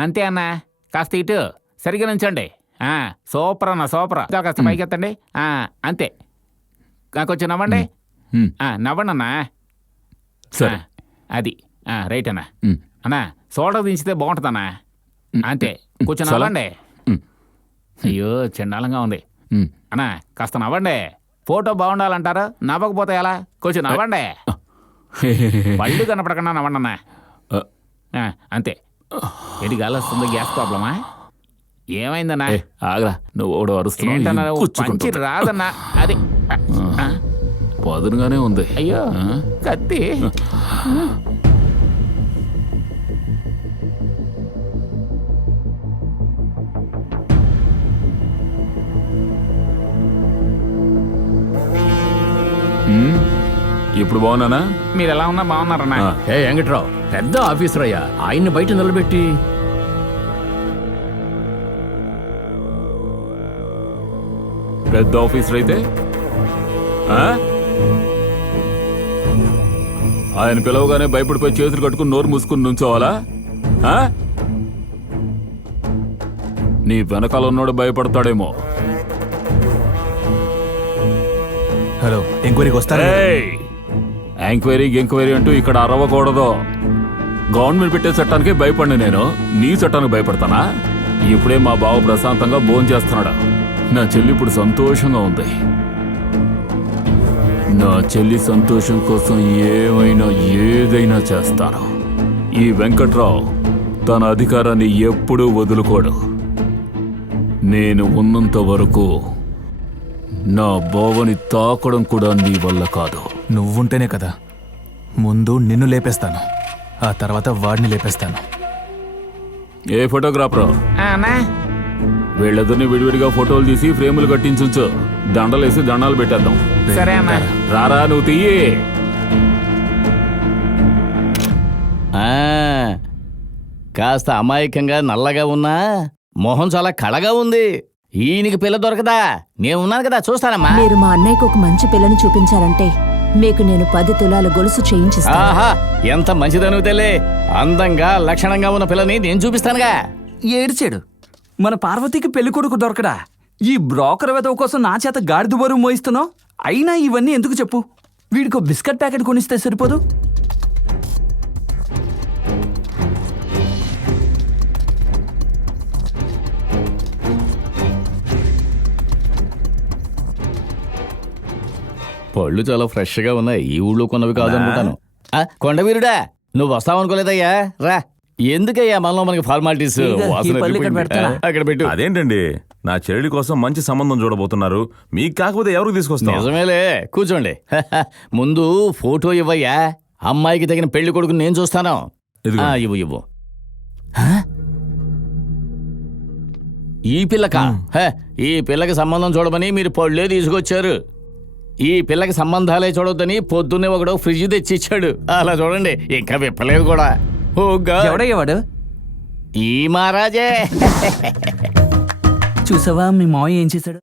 అంతే అన్నా, కాస్త ఇటు సరిగ్గా నుంచండి. సూపర్ అన్న, సూపర్. కాస్త పైకి ఎత్తండి. అంతే, కొంచెం నవ్వండి. నవ్వండి అన్నా. సరే, అది రైట్ అన్నా. అన్నా సోడా దించితే బాగుంటుందన్నా. అంతే, కొంచెం నవ్వండి. అయ్యో చండాలంగా ఉంది అన్నా, కాస్త నవ్వండి. ఫోటో బాగుండాలంటారు, నవ్వకపోతే ఎలా? కొంచెం నవ్వండి. పళ్ళు కనపడకుండా నవ్వండి అన్నా. అంతే. ఎడి గాలి వస్తుంది, గ్యాస్ ప్రాబ్లమా? ఏమైందన్నా? ఆగరా, నువ్వు అరుస్తున్నావు. పంచి రాదన్నా. అది పదునుగానే ఉంది. అయ్యో కత్తి. ఇప్పుడు బాగున్నానా? మీరు ఎలా ఉన్నా బాగున్నారన్నా. వెంకట్రావు పెద్ద ఆఫీసర్ అయ్యా, ఆయన్ని బయట నిలబెట్టి. పెద్ద ఆఫీసర్ అయితే ఆయన పిలవగానే భయపడిపోయి చేతులు కట్టుకుని నోరు మూసుకుని నుంచోవాలా? నీ వెనకాల ఉన్నోడు భయపడతాడేమో. హలో, ఎంక్వైరీకి వస్తారా? ఎంక్వైరీ అంటూ ఇక్కడ అరవకూడదు. గవర్నమెంట్ పెట్టే చట్టానికి భయపడి నేను నీ చట్టానికి భయపడతానా? ఇప్పుడే మా బావ ప్రశాంతంగా భోంచేస్తున్నాడు. నా చెల్లి ఇప్పుడు సంతోషంగా ఉంది. నా చెల్లి సంతోషం కోసం ఏదైనా చేస్తాను. ఈ వెంకట్రావు తన అధికారాన్ని ఎప్పుడూ వదులుకోడు. నేను ఉన్నంత వరకు నా బావని తాకడం కూడా నీ వల్ల కాదు. నువ్వుంటేనే కదా. ముందు నిన్ను లేపేస్తాను, ఆ తర్వాత వాడిని లేపేస్తాను. ఏ ఫోటోగ్రాఫర్? అన్నా వీళ్ళిద్దరిని విడివిడిగా ఫోటోలు తీసి ఫ్రేములు కట్టించు. దండలేసి దండాలు పెట్టేద్దాం. సరే అన్నా. రారా, నువ్వు తీయి. కాస్త అమాయకంగా నల్లగా ఉన్నా మొహం చాలా కళగా ఉంది. ఈయనకి పిల్ల దొరకదా? నేను ఉన్నాను కదా, చూస్తానమ్మా. మీరు మా అన్నయ్యకు ఒక మంచి పిల్లని చూపించారంటే మీకు నేను 10 తులాల గొలుసు చేయించిస్తాను. ఆహా, ఎంత మంచిదనువు తెలే. అందంగా లక్షణంగా ఉన్న పిల్లని నేను చూపిస్తానుగా. ఏడ్చాడు. మన పార్వతికి పెళ్లి కొడుకు దొరకడా? ఈ బ్రోకర్ వెదవ కోసం నా చేత గాడిద బరువు మోయిస్తున్నావు. అయినా ఇవన్నీ ఎందుకు చెప్పు? వీడికో బిస్కెట్ ప్యాకెట్ కొనిస్తే సరిపోదు? పళ్ళు చాలా ఫ్రెష్ గా ఉన్నాయి. ఈ ఊళ్ళో కొన్నవి కాదనుకుంటాను. కొండవీరుడా, నువ్వు వస్తావనుకోలేదయ్యా. రా. ఎందుకయ్యా మనలో మనకి ఫార్మాలిటీస్? అక్కడ పెట్టు. అదేంటండి, నా చెల్లి కోసం మంచి సంబంధం చూడబోతున్నారు. మీకు కాకపోతే ఎవరికి తీసుకొస్తాం? నిజమేలే, కూర్చోండి. ముందు ఫోటో ఇవ్వయ్యా. అమ్మాయికి తగిన పెళ్లి కొడుకు నేను చూస్తాను. ఇవ్వు. ఈ పిల్లకా? ఈ పిల్లకి సంబంధం చూడమని మీరు పళ్ళే తీసుకొచ్చారు. ఈ పిల్లకి సంబంధాలే చూడొద్దని పొద్దున్నే ఒకడు ఫ్రిడ్జ్ తెచ్చిచ్చాడు. అలా చూడండి, ఇంకా విప్పలేదు కూడా. ఎవడయ్యేవాడు? ఈ మహారాజే. చూసావా మీ మావయ్య ఏం చేశాడు?